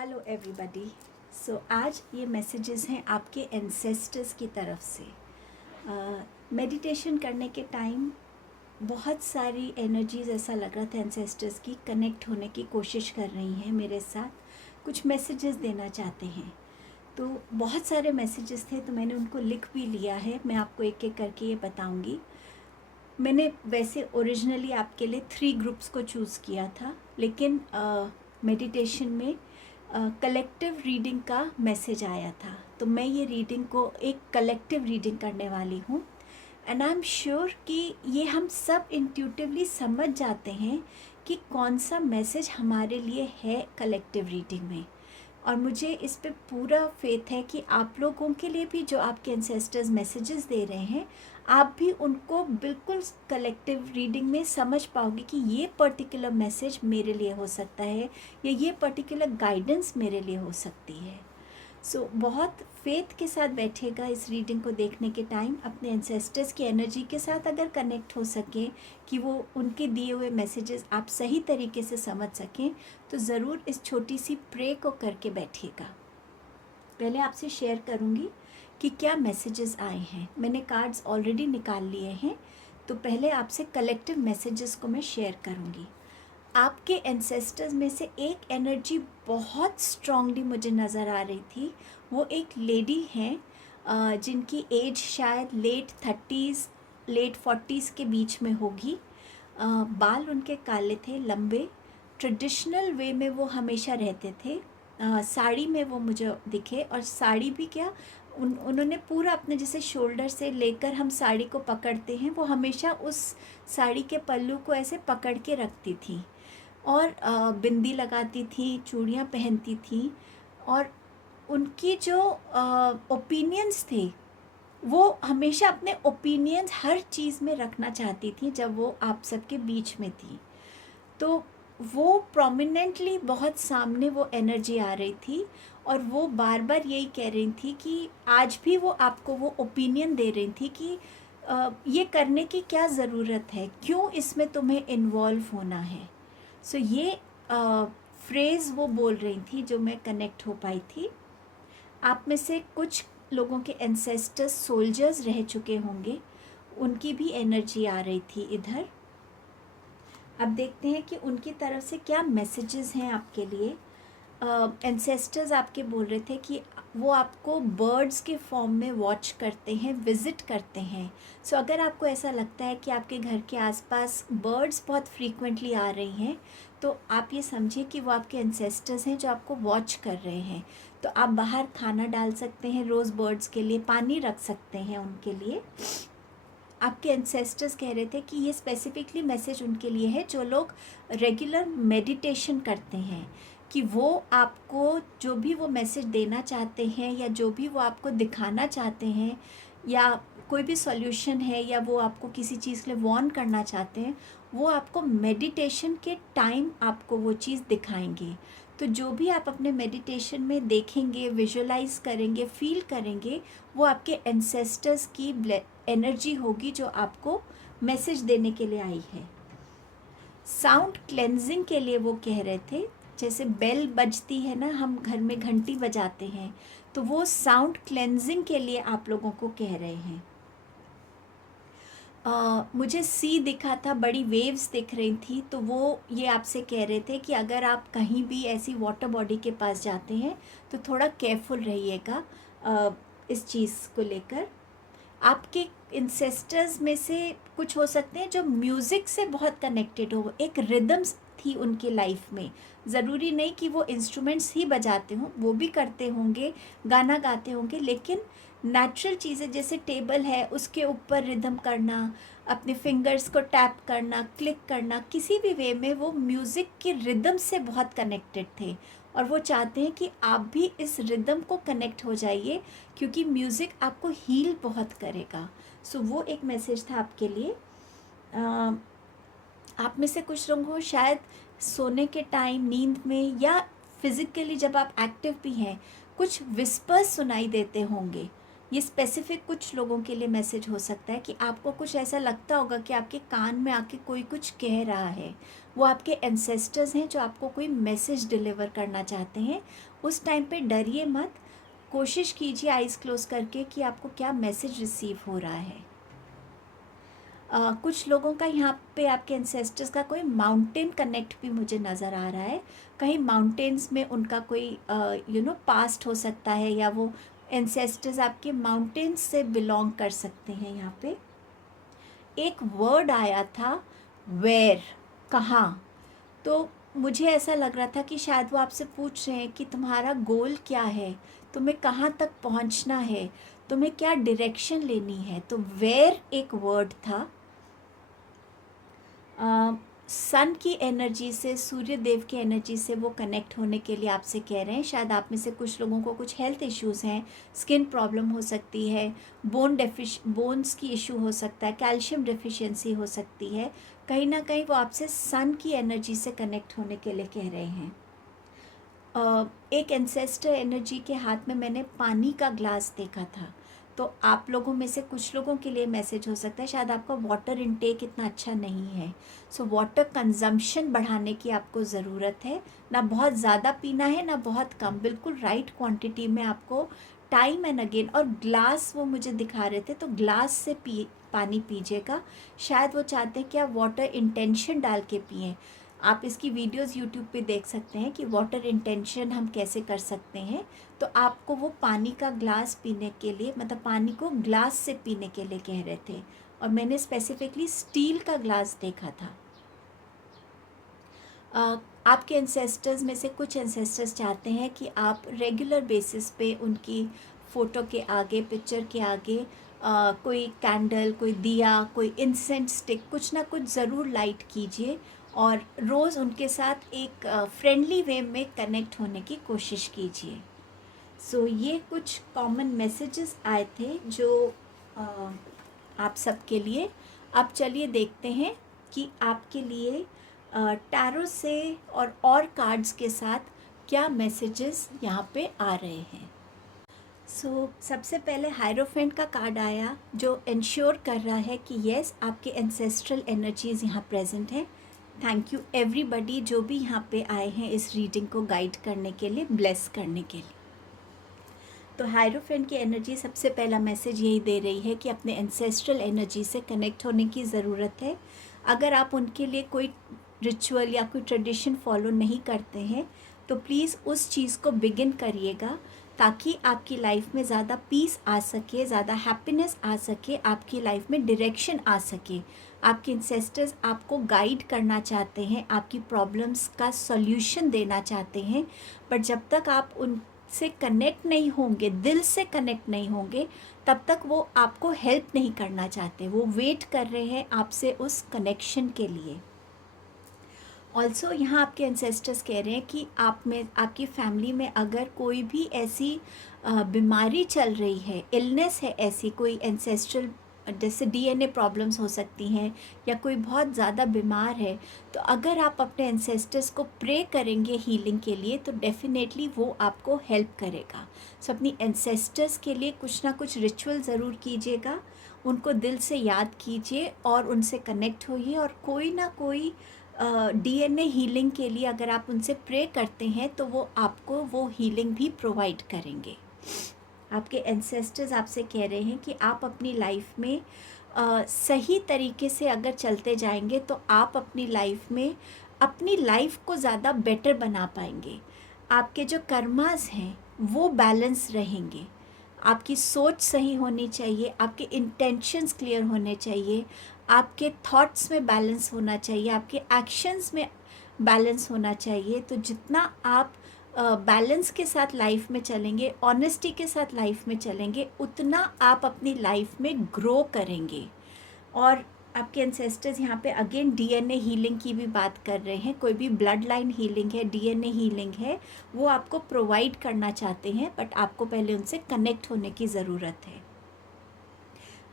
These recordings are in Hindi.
Hello everybody. सो आज ये मैसेजेस हैं आपके एंसेस्टर्स की तरफ से। मेडिटेशन करने के टाइम बहुत सारी एनर्जीज़ ऐसा लग रहा था एंसेस्टर्स की कनेक्ट होने की कोशिश कर रही हैं मेरे साथ, कुछ मैसेजेस देना चाहते हैं। तो बहुत सारे मैसेजेस थे तो मैंने उनको लिख भी लिया है, मैं आपको एक एक करके ये बताऊंगी। मैंने वैसे ओरिजिनली आपके लिए 3 ग्रुप्स को चूज़ किया था, लेकिन मेडिटेशन में कलेक्टिव रीडिंग का मैसेज आया था, तो मैं ये रीडिंग को एक कलेक्टिव रीडिंग करने वाली हूँ। एंड आई एम श्योर कि ये हम सब इंट्यूटिवली समझ जाते हैं कि कौन सा मैसेज हमारे लिए है कलेक्टिव रीडिंग में। और मुझे इस पे पूरा फेथ है कि आप लोगों के लिए भी जो आपके एंसेस्टर्स मैसेजेस दे रहे हैं, आप भी उनको बिल्कुल कलेक्टिव रीडिंग में समझ पाओगे कि ये पर्टिकुलर मैसेज मेरे लिए हो सकता है या ये पर्टिकुलर गाइडेंस मेरे लिए हो सकती है। सो बहुत फेथ के साथ बैठेगा इस रीडिंग को देखने के टाइम, अपने एंसेस्टर्स की एनर्जी के साथ अगर कनेक्ट हो सके कि वो उनके दिए हुए मैसेजेस आप सही तरीके से समझ सकें, तो ज़रूर इस छोटी सी प्रे को करके बैठिएगा। पहले आपसे शेयर करूँगी कि क्या मैसेजेस आए हैं। मैंने कार्ड्स ऑलरेडी निकाल लिए हैं, तो पहले आपसे कलेक्टिव मैसेजेस को मैं शेयर करूँगी। आपके एंसेस्टर्स में से एक एनर्जी बहुत स्ट्रांगली मुझे नज़र आ रही थी। वो एक लेडी हैं जिनकी एज शायद लेट 30s लेट 40s के बीच में होगी। बाल उनके काले थे, लंबे, ट्रेडिशनल वे में वो हमेशा रहते थे। साड़ी में वो मुझे दिखे, और साड़ी भी क्या, उन्होंने पूरा अपने जैसे शोल्डर से लेकर हम साड़ी को पकड़ते हैं, वो हमेशा उस साड़ी के पल्लू को ऐसे पकड़ के रखती थी और बिंदी लगाती थी, चूड़ियाँ पहनती थी। और उनकी जो ओपिनियंस थे, वो हमेशा अपने ओपिनियंस हर चीज़ में रखना चाहती थी जब वो आप सबके बीच में थी। तो वो प्रोमिनेंटली बहुत सामने वो एनर्जी आ रही थी, और वो बार बार यही कह रही थी कि आज भी वो आपको वो ओपिनियन दे रही थी कि ये करने की क्या ज़रूरत है, क्यों इसमें तुम्हें इन्वॉल्व होना है। सो ये फ्रेज़ वो बोल रही थी जो मैं कनेक्ट हो पाई थी। आप में से कुछ लोगों के एंसेस्टर्स सोल्जर्स रह चुके होंगे, उनकी भी एनर्जी आ रही थी इधर। अब देखते हैं कि उनकी तरफ से क्या मैसेजेस हैं आपके लिए। एंसेस्टर्स आपके बोल रहे थे कि वो आपको बर्ड्स के फॉर्म में वॉच करते हैं, विज़िट करते हैं। सो अगर आपको ऐसा लगता है कि आपके घर के आसपास बर्ड्स बहुत फ्रीक्वेंटली आ रही हैं, तो आप ये समझिए कि वो आपके एंसेस्टर्स हैं जो आपको वॉच कर रहे हैं। तो आप बाहर खाना डाल सकते हैं रोज़ बर्ड्स के लिए, पानी रख सकते हैं उनके लिए। आपके एंसेस्टर्स कह रहे थे कि ये स्पेसिफिकली मैसेज उनके लिए है जो लोग रेगुलर मेडिटेशन करते हैं, कि वो आपको जो भी वो मैसेज देना चाहते हैं या जो भी वो आपको दिखाना चाहते हैं, या कोई भी सॉल्यूशन है, या वो आपको किसी चीज़ के लिए वार्न करना चाहते हैं, वो आपको मेडिटेशन के टाइम आपको वो चीज़ दिखाएंगे। तो जो भी आप अपने मेडिटेशन में देखेंगे, विजुअलाइज करेंगे, फील करेंगे, वो आपके एंसेस्टर्स की एनर्जी होगी जो आपको मैसेज देने के लिए आई है। साउंड क्लेंजिंग के लिए वो कह रहे थे, जैसे बेल बजती है ना, हम घर में घंटी बजाते हैं, तो वो साउंड क्लेंजिंग के लिए आप लोगों को कह रहे हैं। मुझे सी दिखा था, बड़ी वेव्स दिख रही थी, तो वो ये आपसे कह रहे थे कि अगर आप कहीं भी ऐसी वाटर बॉडी के पास जाते हैं तो थोड़ा केयरफुल रहिएगा इस चीज़ को लेकर। आपके इंसेस्टर्स में से कुछ हो सकते हैं जो म्यूज़िक से बहुत कनेक्टेड हो, एक रिदम्स थी उनकी लाइफ में। ज़रूरी नहीं कि वो इंस्ट्रूमेंट्स ही बजाते हों, वो भी करते होंगे, गाना गाते होंगे, लेकिन नेचुरल चीज़ें जैसे टेबल है उसके ऊपर रिदम करना, अपने फिंगर्स को टैप करना, क्लिक करना, किसी भी वे में वो म्यूज़िक की रिदम से बहुत कनेक्टेड थे। और वो चाहते हैं कि आप भी इस रिदम को कनेक्ट हो जाइए, क्योंकि म्यूज़िक आपको हील बहुत करेगा। सो वो एक मैसेज था आपके लिए। आप में से कुछ लोग हो शायद सोने के टाइम, नींद में, या फिज़िकली जब आप एक्टिव भी हैं, कुछ विस्पर्स सुनाई देते होंगे, ये स्पेसिफिक कुछ लोगों के लिए मैसेज हो सकता है कि आपको कुछ ऐसा लगता होगा कि आपके कान में आके कोई कुछ कह रहा है, वो आपके एंसेस्टर्स हैं जो आपको कोई मैसेज डिलीवर करना चाहते हैं। उस टाइम पे डरिए मत, कोशिश कीजिए आइज़ क्लोज करके कि आपको क्या मैसेज रिसीव हो रहा है। कुछ लोगों का यहाँ पे आपके एंसेस्टर्स का कोई माउंटेन कनेक्ट भी मुझे नज़र आ रहा है। कहीं माउंटेन्स में उनका कोई पास्ट हो सकता है, या वो एंसेस्टर्स आपके माउंटेन्स से बिलोंग कर सकते हैं। यहाँ पे एक वर्ड आया था, वेयर, कहाँ। तो मुझे ऐसा लग रहा था कि शायद वो आपसे पूछ रहे हैं कि तुम्हारा गोल क्या है, तुम्हें कहाँ तक पहुँचना है, तुम्हें क्या डायरेक्शन लेनी है। तो वेयर एक वर्ड था। सन की एनर्जी से, सूर्य देव की एनर्जी से वो कनेक्ट होने के लिए आपसे कह रहे हैं। शायद आप में से कुछ लोगों को कुछ हेल्थ इश्यूज़ हैं, स्किन प्रॉब्लम हो सकती है, बोन्स की इशू हो सकता है, कैल्शियम डिफिशिएंसी हो सकती है। कहीं ना कहीं वो आपसे सन की एनर्जी से कनेक्ट होने के लिए कह रहे हैं। एक एंसेस्टर एनर्जी के हाथ में मैंने पानी का ग्लास देखा था। तो आप लोगों में से कुछ लोगों के लिए मैसेज हो सकता है, शायद आपका वाटर इनटेक इतना अच्छा नहीं है। सो वाटर कंजम्पशन बढ़ाने की आपको ज़रूरत है। ना बहुत ज़्यादा पीना है, ना बहुत कम, बिल्कुल राइट क्वांटिटी में आपको टाइम एंड अगेन। और ग्लास वो मुझे दिखा रहे थे, तो ग्लास से पानी पीजिएगा। शायद वो चाहते हैं कि आप वाटर इंटेंशन डाल के पिएँ। आप इसकी वीडियोस यूट्यूब पे देख सकते हैं कि वाटर इंटेंशन हम कैसे कर सकते हैं। तो आपको वो पानी का ग्लास पीने के लिए, मतलब पानी को ग्लास से पीने के लिए कह रहे थे। और मैंने स्पेसिफिकली स्टील का ग्लास देखा था। आपके एंसेस्टर्स में से कुछ एंसेस्टर्स चाहते हैं कि आप रेगुलर बेसिस पे उनकी फ़ोटो के आगे, पिक्चर के आगे कोई कैंडल, कोई दिया, कोई इंसेंस स्टिक, कुछ ना कुछ ज़रूर लाइट कीजिए और रोज़ उनके साथ एक फ्रेंडली वे में कनेक्ट होने की कोशिश कीजिए। सो ये कुछ कॉमन मैसेजेस आए थे जो आप सबके लिए। अब चलिए देखते हैं कि आपके लिए टैरो से और कार्ड्स के साथ क्या मैसेजेस यहाँ पे आ रहे हैं। सबसे पहले हायरोफेंट का कार्ड आया जो इंश्योर कर रहा है कि यस, आपके एंसेस्ट्रल एनर्जीज़ यहाँ प्रेजेंट हैं। थैंक यू एवरीबडी जो भी यहाँ पे आए हैं इस रीडिंग को गाइड करने के लिए, ब्लेस करने के लिए। तो हायरोफेंट की एनर्जी सबसे पहला मैसेज यही दे रही है कि अपने एंसेस्ट्रल एनर्जी से कनेक्ट होने की ज़रूरत है। अगर आप उनके लिए कोई रिचुअल या कोई ट्रेडिशन फॉलो नहीं करते हैं तो प्लीज़ उस चीज़ को बिगिन करिएगा, ताकि आपकी लाइफ में ज़्यादा पीस आ सके, ज़्यादा हैप्पीनेस आ सके, आपकी लाइफ में डायरेक्शन आ सके। आपके एंसेस्टर्स आपको गाइड करना चाहते हैं, आपकी प्रॉब्लम्स का सॉल्यूशन देना चाहते हैं। बट जब तक आप उनसे कनेक्ट नहीं होंगे, दिल से कनेक्ट नहीं होंगे, तब तक वो आपको हेल्प नहीं करना चाहते। वो वेट कर रहे हैं आपसे उस कनेक्शन के लिए। ऑल्सो यहाँ आपके एंसेस्टर्स कह रहे हैं कि आप में, आपकी फैमिली में अगर कोई भी ऐसी बीमारी चल रही है, इलनेस है, ऐसी कोई एंसेस्ट्रल, जैसे डीएनए प्रॉब्लम्स हो सकती हैं या कोई बहुत ज़्यादा बीमार है, तो अगर आप अपने एंसेस्टर्स को प्रे करेंगे हीलिंग के लिए तो डेफिनेटली वो आपको हेल्प करेगा। सो अपनी एंसेस्टर्स के लिए कुछ ना कुछ रिचुअल ज़रूर कीजिएगा, उनको दिल से याद कीजिए और उनसे कनेक्ट होइए। और कोई ना कोई डीएनए हीलिंग के लिए अगर आप उनसे प्रे करते हैं तो वो आपको वो हीलिंग भी प्रोवाइड करेंगे। आपके एंसेस्टर्स आपसे कह रहे हैं कि आप अपनी लाइफ में सही तरीके से अगर चलते जाएंगे तो आप अपनी लाइफ में अपनी लाइफ को ज़्यादा बेटर बना पाएंगे। आपके जो कर्मास हैं वो बैलेंस रहेंगे। आपकी सोच सही होनी चाहिए, आपके इंटेंशंस क्लियर होने चाहिए, आपके थॉट्स में बैलेंस होना चाहिए, आपके एक्शंस में बैलेंस होना चाहिए। तो जितना आप बैलेंस के साथ लाइफ में चलेंगे, ऑनेस्टी के साथ लाइफ में चलेंगे, उतना आप अपनी लाइफ में ग्रो करेंगे। और आपके एंसेस्टर्स यहाँ पे अगेन डीएनए हीलिंग की भी बात कर रहे हैं। कोई भी ब्लड लाइन हीलिंग है, डीएनए हीलिंग है, वो आपको प्रोवाइड करना चाहते हैं, बट आपको पहले उनसे कनेक्ट होने की ज़रूरत है।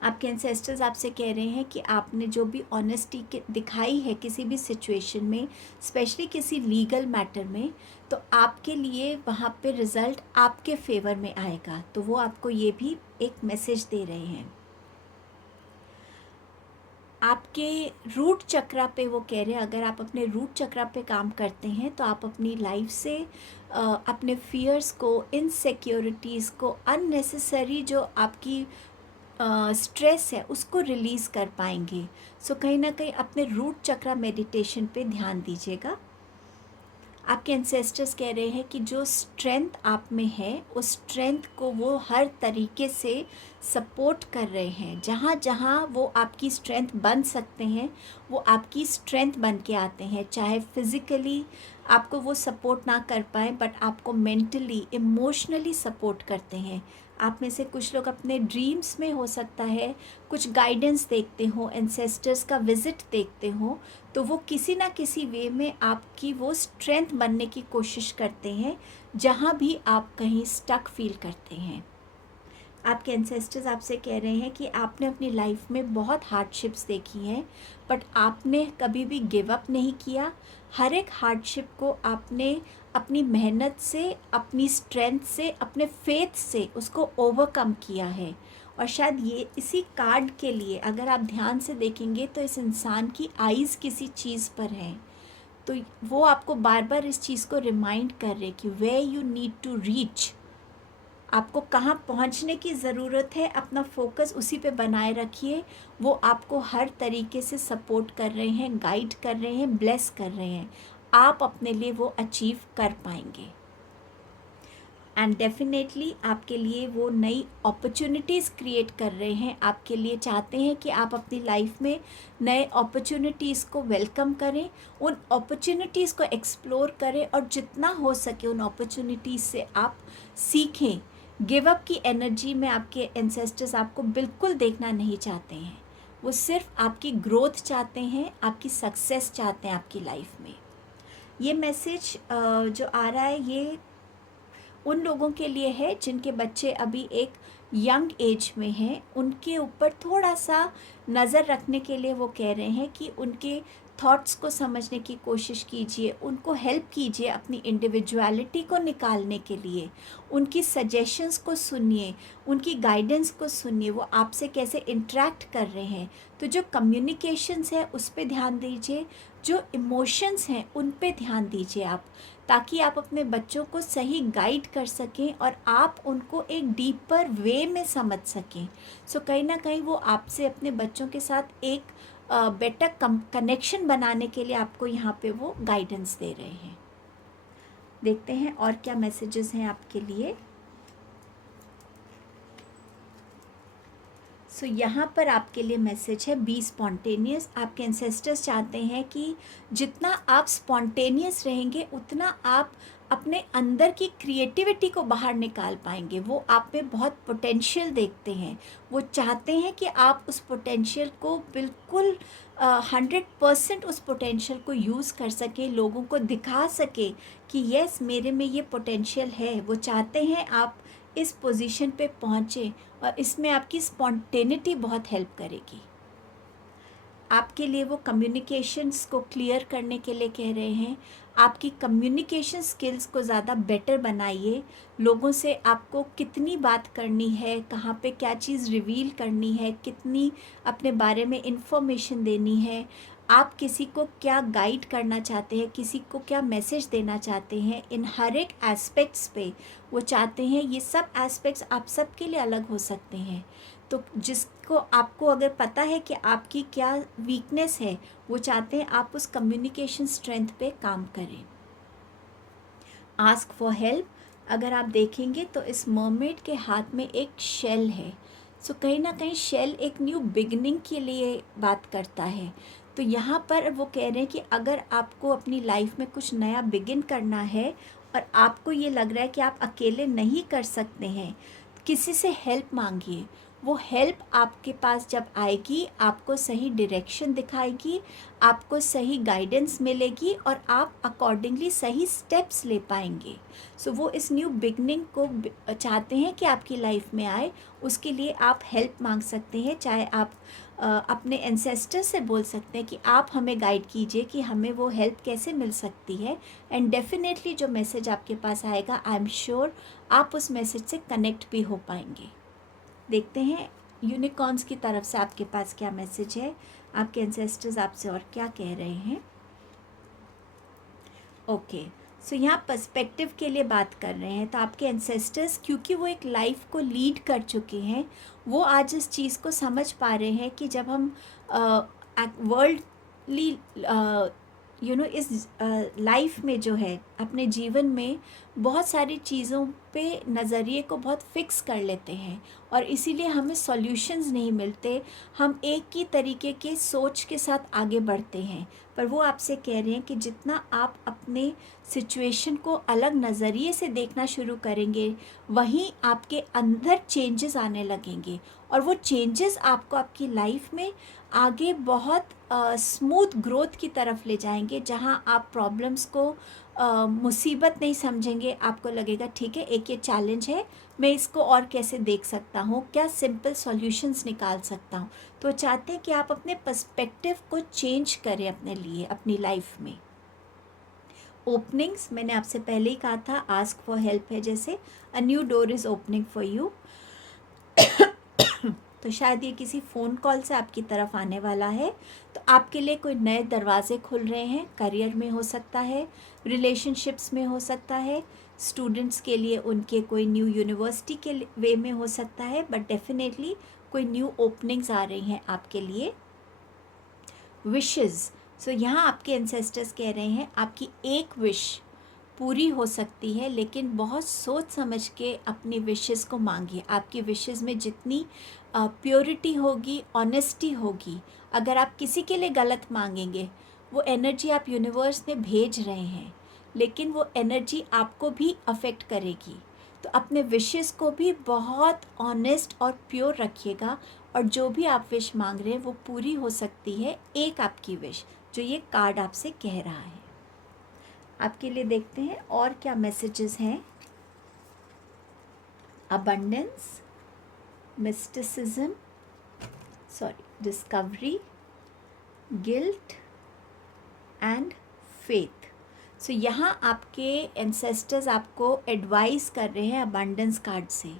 आपके एंसेस्टर्स आपसे कह रहे हैं कि आपने जो भी ऑनेस्टी दिखाई है किसी भी सिचुएशन में, स्पेशली किसी लीगल मैटर में, तो आपके लिए वहाँ पे रिज़ल्ट आपके फेवर में आएगा। तो वो आपको ये भी एक मैसेज दे रहे हैं। आपके रूट चक्रा पे वो कह रहे हैं, अगर आप अपने रूट चक्रा पे काम करते हैं तो आप अपनी लाइफ से अपने फियर्स को, इनसिक्योरिटीज़ को, अननेसेसरी जो आपकी स्ट्रेस है उसको रिलीज़ कर पाएंगे। सो कहीं ना कहीं अपने रूट चक्रा मेडिटेशन पे ध्यान दीजिएगा। आपके एंसेस्टर्स कह रहे हैं कि जो स्ट्रेंथ आप में है उस स्ट्रेंथ को वो हर तरीके से सपोर्ट कर रहे हैं। जहाँ जहाँ वो आपकी स्ट्रेंथ बन सकते हैं वो आपकी स्ट्रेंथ बन के आते हैं। चाहे फिज़िकली आपको वो सपोर्ट ना कर पाए, बट आपको मेंटली, इमोशनली सपोर्ट करते हैं। आप में से कुछ लोग अपने ड्रीम्स में हो सकता है कुछ गाइडेंस देखते हो, एंसेस्टर्स का विज़िट देखते हो, तो वो किसी ना किसी वे में आपकी वो स्ट्रेंथ बनने की कोशिश करते हैं जहाँ भी आप कहीं स्टक फील करते हैं। आपके एंसेस्टर्स आपसे कह रहे हैं कि आपने अपनी लाइफ में बहुत हार्डशिप्स देखी हैं, बट आपने कभी भी गिव अप नहीं किया। हर एक हार्डशिप को आपने अपनी मेहनत से, अपनी स्ट्रेंथ से, अपने फेथ से उसको ओवरकम किया है। और शायद ये इसी कार्ड के लिए अगर आप ध्यान से देखेंगे तो इस इंसान की आइज़ किसी चीज़ पर हैं, तो वो आपको बार बार इस चीज़ को रिमाइंड कर रहे कि way you need to reach, आपको कहाँ पहुँचने की ज़रूरत है, अपना फोकस उसी पे बनाए रखिए। वो आपको हर तरीके से सपोर्ट कर रहे हैं, गाइड कर रहे हैं, ब्लेस कर रहे हैं। आप अपने लिए वो अचीव कर पाएंगे। एंड डेफिनेटली आपके लिए वो नई अपॉर्चुनिटीज़ क्रिएट कर रहे हैं, आपके लिए चाहते हैं कि आप अपनी लाइफ में नए अपॉर्चुनिटीज़ को वेलकम करें, उन अपॉर्चुनिटीज़ को एक्सप्लोर करें और जितना हो सके उन अपॉर्चुनिटीज़ से आप सीखें। गिव अप की एनर्जी में आपके एंसेस्टर्स आपको बिल्कुल देखना नहीं चाहते हैं। वो सिर्फ आपकी ग्रोथ चाहते हैं, आपकी सक्सेस चाहते हैं आपकी लाइफ में। ये मैसेज जो आ रहा है ये उन लोगों के लिए है जिनके बच्चे अभी एक यंग एज में हैं। उनके ऊपर थोड़ा सा नज़र रखने के लिए वो कह रहे हैं कि उनके थॉट्स को समझने की कोशिश कीजिए, उनको हेल्प कीजिए अपनी इंडिविजुअलिटी को निकालने के लिए। उनकी सजेशंस को सुनिए, उनकी गाइडेंस को सुनिए, वो आपसे कैसे इंटरेक्ट कर रहे हैं। तो जो कम्युनिकेशंस है उस पर ध्यान दीजिए, जो इमोशंस हैं उन पे ध्यान दीजिए आप, ताकि आप अपने बच्चों को सही गाइड कर सकें और आप उनको एक डीपर वे में समझ सकें। सो कहीं ना कहीं वो आपसे अपने बच्चों के साथ एक बेटर कनेक्शन बनाने के लिए आपको यहाँ पे वो गाइडेंस दे रहे हैं। देखते हैं और क्या मैसेजेस हैं आपके लिए। सो यहाँ पर आपके लिए मैसेज है, बी स्पॉन्टेनियस। आपके एंसेस्टर्स चाहते हैं कि जितना आप स्पॉन्टेनियस रहेंगे उतना आप अपने अंदर की क्रिएटिविटी को बाहर निकाल पाएंगे। वो आप में बहुत पोटेंशियल देखते हैं। वो चाहते हैं कि आप उस पोटेंशियल को बिल्कुल 100% उस पोटेंशियल को यूज़ कर सकें, लोगों को दिखा सकें कि यस मेरे में ये पोटेंशियल है। वो चाहते हैं आप इस पोजीशन पे पहुँचे और इसमें आपकी स्पॉन्टेनिटी बहुत हेल्प करेगी। आपके लिए वो कम्युनिकेशंस को क्लियर करने के लिए कह रहे हैं। आपकी कम्युनिकेशन स्किल्स को ज़्यादा बेटर बनाइए। लोगों से आपको कितनी बात करनी है, कहाँ पे क्या चीज़ रिवील करनी है, कितनी अपने बारे में इंफॉर्मेशन देनी है, आप किसी को क्या गाइड करना चाहते हैं, किसी को क्या मैसेज देना चाहते हैं, इन हर एक एस्पेक्ट्स पे वो चाहते हैं। ये सब एस्पेक्ट्स आप सब के लिए अलग हो सकते हैं। तो जिसको आपको अगर पता है कि आपकी क्या वीकनेस है, वो चाहते हैं आप उस कम्युनिकेशन स्ट्रेंथ पे काम करें। Ask for help. अगर आप देखेंगे तो इस मरमेड के हाथ में एक शेल है। सो कहीं ना कहीं शेल एक न्यू बिगनिंग के लिए बात करता है। तो यहाँ पर वो कह रहे हैं कि अगर आपको अपनी लाइफ में कुछ नया बिगिन करना है और आपको ये लग रहा है कि आप अकेले नहीं कर सकते हैं, किसी से हेल्प मांगिए। वो हेल्प आपके पास जब आएगी, आपको सही डायरेक्शन दिखाएगी, आपको सही गाइडेंस मिलेगी और आप अकॉर्डिंगली सही स्टेप्स ले पाएंगे। सो वो इस न्यू बिगनिंग को चाहते हैं कि आपकी लाइफ में आए, उसके लिए आप हेल्प मांग सकते हैं। चाहे आप अपने एंसेस्टर से बोल सकते हैं कि आप हमें गाइड कीजिए कि हमें वो हेल्प कैसे मिल सकती है, एंड डेफिनेटली जो मैसेज आपके पास आएगा, आई एम श्योर आप उस मैसेज से कनेक्ट भी हो पाएंगे। देखते हैं यूनिकॉर्न्स की तरफ से आपके पास क्या मैसेज है, आपके एंसेस्टर्स आपसे और क्या कह रहे हैं। ओके, सो यहाँ पर्सपेक्टिव के लिए बात कर रहे हैं, तो आपके एंसेस्टर्स क्योंकि वो एक लाइफ को लीड कर चुके हैं, वो आज इस चीज़ को समझ पा रहे हैं कि जब हम वर्ल्डली इस लाइफ में जो है, अपने जीवन में बहुत सारी चीज़ों पे नज़रिए को बहुत फिक्स कर लेते हैं और इसीलिए हमें सॉल्यूशंस नहीं मिलते, हम एक ही तरीके के सोच के साथ आगे बढ़ते हैं। पर वो आपसे कह रहे हैं कि जितना आप अपने सिचुएशन को अलग नज़रिए से देखना शुरू करेंगे, वहीं आपके अंदर चेंजेस आने लगेंगे और वो चेंजेस आपको आपकी लाइफ में आगे बहुत स्मूथ ग्रोथ की तरफ ले जाएंगे, जहां आप प्रॉब्लम्स को मुसीबत नहीं समझेंगे। आपको लगेगा ठीक है, एक ये चैलेंज है, मैं इसको और कैसे देख सकता हूँ, क्या सिंपल सॉल्यूशंस निकाल सकता हूँ। तो चाहते हैं कि आप अपने पर्सपेक्टिव को चेंज करें अपने लिए, अपनी लाइफ में। ओपनिंग्स मैंने आपसे पहले ही कहा था, आस्क फॉर हेल्प है जैसे, a new door is opening for you. तो शायद ये किसी फ़ोन कॉल से आपकी तरफ आने वाला है, तो आपके लिए कोई नए दरवाजे खुल रहे हैं। करियर में हो सकता है, रिलेशनशिप्स में हो सकता है, स्टूडेंट्स के लिए उनके कोई न्यू यूनिवर्सिटी के वे में हो सकता है, बट डेफिनेटली कोई न्यू ओपनिंग्स आ रही हैं आपके लिए। विशेज़, सो यहाँ आपके एंसेस्टर्स कह रहे हैं आपकी एक विश पूरी हो सकती है, लेकिन बहुत सोच समझ के अपनी विशेस को मांगिए। आपकी विशेस में जितनी प्योरिटी होगी, ऑनेस्टी होगी, अगर आप किसी के लिए गलत मांगेंगे, वो एनर्जी आप यूनिवर्स में भेज रहे हैं, लेकिन वो एनर्जी आपको भी अफेक्ट करेगी। तो अपने विशेस को भी बहुत ऑनेस्ट और प्योर रखिएगा, और जो भी आप विश मांग रहे हैं वो पूरी हो सकती है। एक आपकी विश जो ये कार्ड आपसे कह रहा है। आपके लिए देखते हैं और क्या मैसेजेस हैं। Abundance, mysticism, discovery, guilt and faith. So यहाँ आपके एंसेस्टर्स आपको एडवाइस कर रहे हैं अबंडेंस कार्ड से।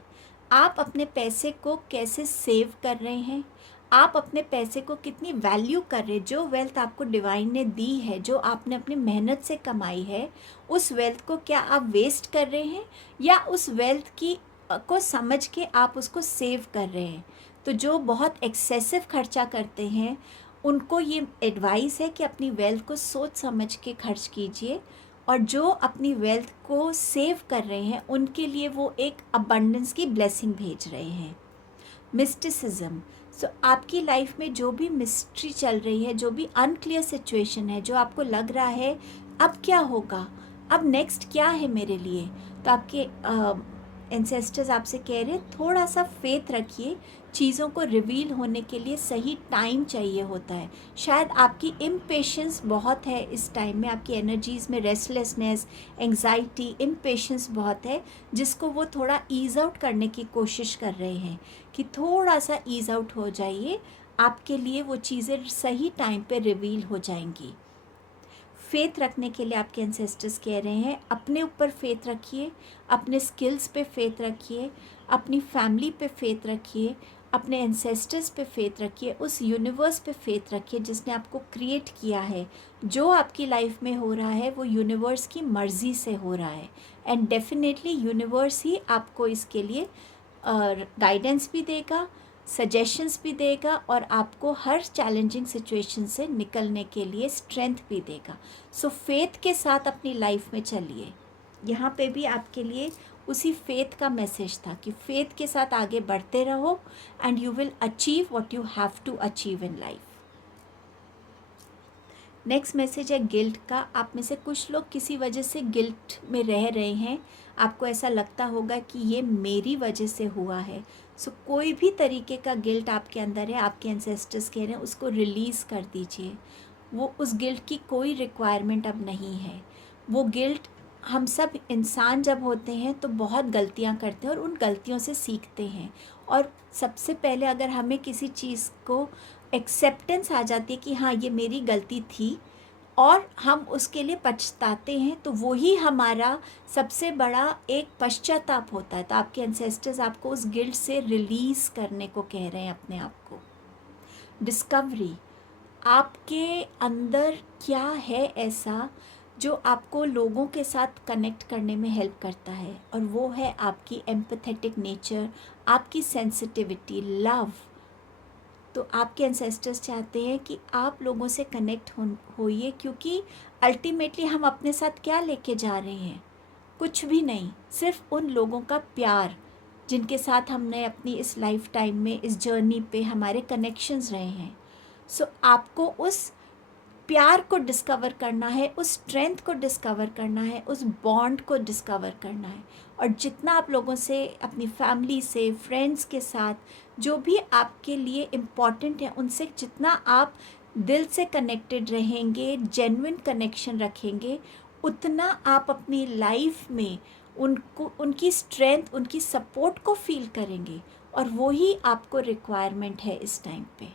आप अपने पैसे को कैसे सेव कर रहे हैं, आप अपने पैसे को कितनी वैल्यू कर रहे हैं। जो वेल्थ आपको डिवाइन ने दी है, जो आपने अपनी मेहनत से कमाई है, उस वेल्थ को क्या आप वेस्ट कर रहे हैं, या उस वेल्थ की को समझ के आप उसको सेव कर रहे हैं। तो जो बहुत एक्सेसिव खर्चा करते हैं, उनको ये एडवाइस है कि अपनी वेल्थ को सोच समझ के खर्च कीजिए, और जो अपनी वेल्थ को सेव कर रहे हैं, उनके लिए वो एक अबंडेंस की ब्लेसिंग भेज रहे हैं। मिस्टिसिज्म, सो आपकी लाइफ में जो भी मिस्ट्री चल रही है, जो भी अनक्लियर सिचुएशन है, जो आपको लग रहा है अब क्या होगा, अब नेक्स्ट क्या है मेरे लिए, तो आपके एंसेस्टर्स आपसे कह रहे हैं थोड़ा सा फेथ रखिए। चीज़ों को रिवील होने के लिए सही टाइम चाहिए होता है। शायद आपकी इम्पेशेंस बहुत है इस टाइम में, आपकी एनर्जीज़ में रेस्टलेसनेस, एंग्जाइटी, इम्पेशेंस बहुत है, जिसको वो थोड़ा ईज़ आउट करने की कोशिश कर रहे हैं कि थोड़ा सा ईज़ आउट हो जाइए, आपके लिए वो चीज़ें सही टाइम पे रिवील हो जाएंगी। फेथ रखने के लिए आपके एंसेस्टर्स कह रहे हैं अपने ऊपर फेथ रखिए, अपने स्किल्स पे फेथ रखिए, अपनी फैमिली पे फेथ रखिए, अपने एंसेस्टर्स पे फेथ रखिए, उस यूनिवर्स पे फेथ रखिए जिसने आपको क्रिएट किया है। जो आपकी लाइफ में हो रहा है वो यूनिवर्स की मर्ज़ी से हो रहा है, एंड डेफिनेटली यूनिवर्स ही आपको इसके लिए गाइडेंस भी देगा, सजेशंस भी देगा, और आपको हर चैलेंजिंग सिचुएशन से निकलने के लिए स्ट्रेंथ भी देगा। सो फेथ के साथ अपनी लाइफ में चलिए। यहाँ पे भी आपके लिए उसी फेथ का मैसेज था कि फेथ के साथ आगे बढ़ते रहो, and you will achieve what you have to achieve in life. Next message है गिल्ट का। आप में से कुछ लोग किसी वजह से गिल्ट में रह रहे हैं। आपको ऐसा लगता होगा कि ये मेरी वजह से हुआ है। सो कोई भी तरीके का गिल्ट आपके अंदर है, आपके एंसेस्टर्स कह रहे हैं उसको रिलीज़ कर दीजिए। वो उस गिल्ट की कोई रिक्वायरमेंट अब नहीं है। वो गिल्ट, हम सब इंसान जब होते हैं तो बहुत गलतियां करते हैं और उन गलतियों से सीखते हैं। और सबसे पहले अगर हमें किसी चीज़ को एक्सेप्टेंस आ जाती है कि हाँ ये मेरी गलती थी और हम उसके लिए पछताते हैं, तो वही हमारा सबसे बड़ा एक पश्चाताप होता है। तो आपके एंसेस्टर्स आपको उस गिल्ट से रिलीज़ करने को कह रहे हैं अपने आप को। डिस्कवरी, आपके अंदर क्या है ऐसा जो आपको लोगों के साथ कनेक्ट करने में हेल्प करता है, और वो है आपकी एम्पैथेटिक नेचर, आपकी सेंसिटिविटी, लव। तो आपके एंसेस्टर्स चाहते हैं कि आप लोगों से कनेक्ट होइए, क्योंकि अल्टीमेटली हम अपने साथ क्या लेके जा रहे हैं? कुछ भी नहीं, सिर्फ उन लोगों का प्यार जिनके साथ हमने अपनी इस लाइफ टाइम में, इस जर्नी पे हमारे कनेक्शंस रहे हैं। सो आपको उस प्यार को डिस्कवर करना है, उस स्ट्रेंथ को डिस्कवर करना है, उस बॉन्ड को डिस्कवर करना है। और जितना आप लोगों से, अपनी फैमिली से, फ्रेंड्स के साथ, जो भी आपके लिए इम्पॉर्टेंट है, उनसे जितना आप दिल से कनेक्टेड रहेंगे, जेन्युइन कनेक्शन रखेंगे, उतना आप अपनी लाइफ में उनको, उनकी स्ट्रेंथ, उनकी सपोर्ट को फील करेंगे। और वो ही आपको रिक्वायरमेंट है इस टाइम पे।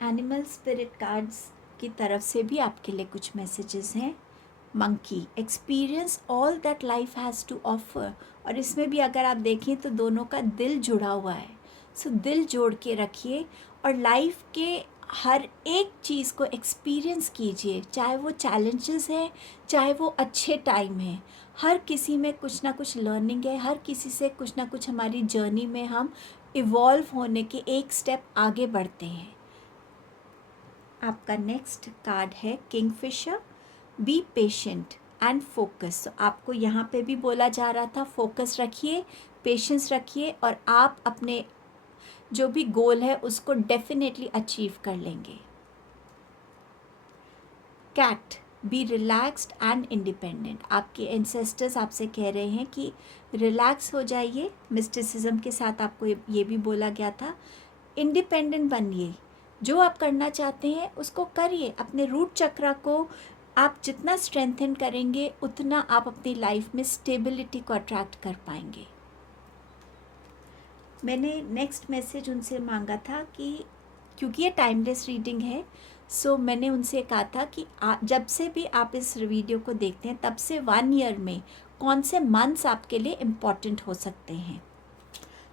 एनिमल स्पिरिट कार्ड्स की तरफ से भी आपके लिए कुछ मैसेजेस हैं। Monkey, experience all that life has to offer. और इसमें भी अगर आप देखें तो दोनों का दिल जुड़ा हुआ है। सो दिल जोड़ के रखिए और लाइफ के हर एक चीज़ को एक्सपीरियंस कीजिए, चाहे वो चैलेंजेस हैं, चाहे वो अच्छे टाइम हैं। हर किसी में कुछ ना कुछ लर्निंग है, हर किसी से कुछ ना कुछ हमारी जर्नी में हम इवॉल्व होने के एक स्टेप आगे बढ़ते हैं। आपका नेक्स्ट कार्ड है Kingfisher. Be patient and focus. तो आपको यहाँ पे भी बोला जा रहा था फोकस रखिए, पेशेंस रखिए, और आप अपने जो भी गोल है उसको डेफिनेटली अचीव कर लेंगे। Kate, be relaxed and independent. आपके एंसेस्टर्स आपसे कह रहे हैं कि रिलैक्स हो जाइए। मिस्टिसिज्म के साथ आपको ये भी बोला गया था, इंडिपेंडेंट बनिए, जो आप करना चाहते हैं उसको करिए। अपने रूट चक्रा को आप जितना स्ट्रेंथन करेंगे, उतना आप अपनी लाइफ में स्टेबिलिटी को अट्रैक्ट कर पाएंगे। मैंने नेक्स्ट मैसेज उनसे मांगा था कि क्योंकि ये टाइमलेस रीडिंग है, सो मैंने उनसे कहा था कि जब से भी आप इस वीडियो को देखते हैं तब से 1 ईयर में कौन से मंथ्स आपके लिए इम्पॉर्टेंट हो सकते हैं।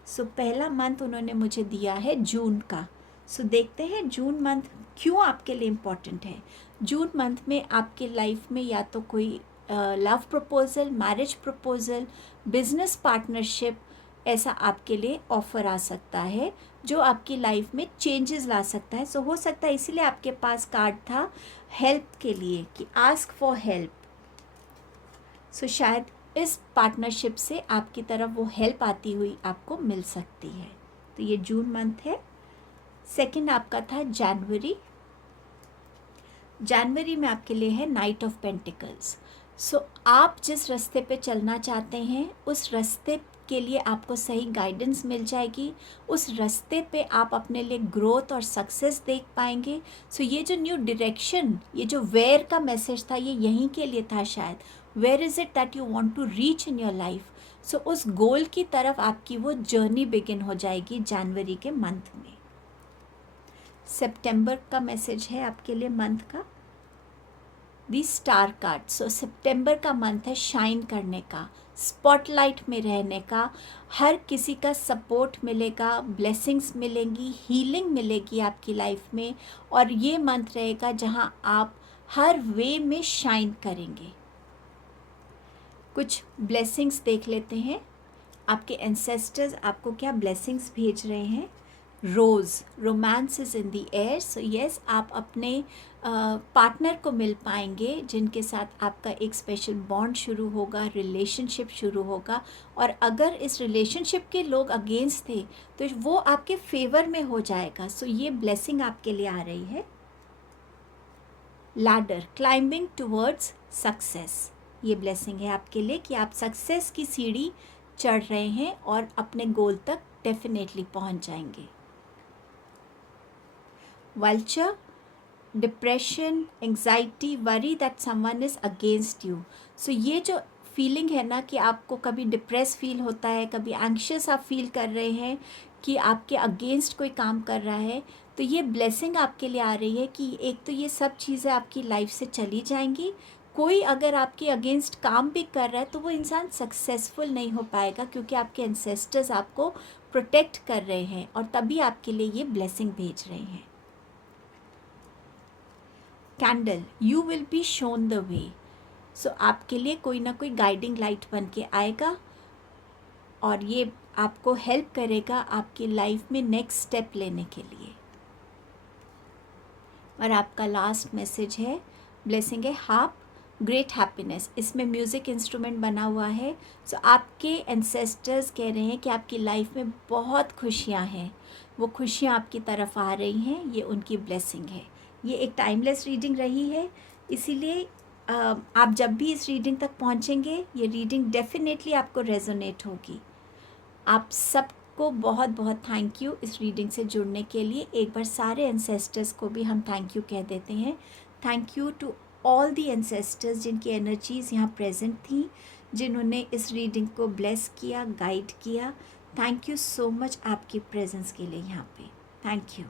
सो पहला मंथ उन्होंने मुझे दिया है जून का। सो देखते हैं जून मंथ क्यों आपके लिए इम्पॉर्टेंट है। जून मंथ में आपके लाइफ में या तो कोई love proposal, marriage proposal, business partnership, ऐसा आपके लिए ऑफ़र आ सकता है जो आपकी लाइफ में चेंजेस ला सकता है। सो हो सकता है इसीलिए आपके पास कार्ड था हेल्प के लिए कि आस्क फॉर हेल्प। सो शायद इस पार्टनरशिप से आपकी तरफ वो हेल्प आती हुई आपको मिल सकती है। तो ये जून मंथ है। सेकंड आपका था जनवरी। जनवरी में आपके लिए है नाइट ऑफ पेंटिकल्स। सो आप जिस रास्ते पे चलना चाहते हैं उस रास्ते के लिए आपको सही गाइडेंस मिल जाएगी। उस रास्ते पे आप अपने लिए ग्रोथ और सक्सेस देख पाएंगे। सो ये जो न्यू डायरेक्शन, ये जो वेयर का मैसेज था, ये यहीं के लिए था शायद। Where is it that you want to reach in your life. So उस गोल की तरफ आपकी वो जर्नी बिगिन हो जाएगी जनवरी के मंथ में। सितंबर का मैसेज है आपके लिए मंथ का, दी स्टार कार्ड। सो सितंबर का मंथ है शाइन करने का, स्पॉटलाइट में रहने का। हर किसी का सपोर्ट मिलेगा, ब्लेसिंग्स मिलेंगी, हीलिंग मिलेगी आपकी लाइफ में। और ये मंथ रहेगा जहां आप हर वे में शाइन करेंगे। कुछ ब्लेसिंग्स देख लेते हैं। आपके एंसेस्टर्स आपको क्या ब्लेसिंग्स भेज रहे हैं। Rose, romance is in the air. So yes, आप अपने पार्टनर को मिल पाएंगे जिनके साथ आपका एक स्पेशल बॉन्ड शुरू होगा, रिलेशनशिप शुरू होगा। और अगर इस रिलेशनशिप के लोग अगेंस्ट थे तो वो आपके फेवर में हो जाएगा। सो ये ब्लेसिंग आपके लिए आ रही है। Ladder, climbing towards success. ये ब्लेसिंग है आपके लिए कि आप सक्सेस की सीढ़ी चढ़ रहे हैं और अपने गोल तक डेफिनेटली पहुंच जाएंगे। Vulture, depression, anxiety, worry that someone is against you. So ये जो फीलिंग है ना कि आपको कभी डिप्रेस फील होता है, कभी एंग्शियस आप फील कर रहे हैं कि आपके अगेंस्ट कोई काम कर रहा है, तो ये ब्लेसिंग आपके लिए आ रही है कि एक तो ये सब चीज़ें आपकी लाइफ से चली जाएंगी। कोई अगर आपके अगेंस्ट काम भी कर रहा है तो वो इंसान सक्सेसफुल नहीं हो पाएगा, क्योंकि आपके एंसेस्टर्स आपको प्रोटेक्ट कर रहे हैं और तभी आपके लिए ये ब्लेसिंग भेज रहे हैं। Candle, you will be shown the way. So आपके लिए कोई ना कोई गाइडिंग लाइट बन के आएगा और ये आपको हेल्प करेगा आपकी लाइफ में नेक्स्ट स्टेप लेने के लिए। और आपका लास्ट मैसेज है, ब्लेसिंग है हार्प, ग्रेट हैप्पीनेस। इसमें म्यूज़िक इंस्ट्रूमेंट बना हुआ है। सो आपके एंसेस्टर्स कह रहे हैं कि आपकी लाइफ में बहुत खुशियाँ हैं, वो खुशियाँ आपकी तरफ आ रही हैं, ये उनकी ब्लेसिंग है। ये एक टाइमलेस रीडिंग रही है, इसीलिए आप जब भी इस रीडिंग तक पहुँचेंगे ये रीडिंग डेफिनेटली आपको रेजोनेट होगी। आप सबको बहुत बहुत थैंक यू इस रीडिंग से जुड़ने के लिए। एक बार सारे एंसेस्टर्स को भी हम थैंक यू कह देते हैं। Thank you to all the ancestors जिनकी एनर्जीज़ यहाँ प्रेजेंट थी, जिन्होंने इस रीडिंग को ब्लेस किया, गाइड किया। थैंक यू सो मच आपकी प्रेजेंस के लिए यहाँ पे। Thank you.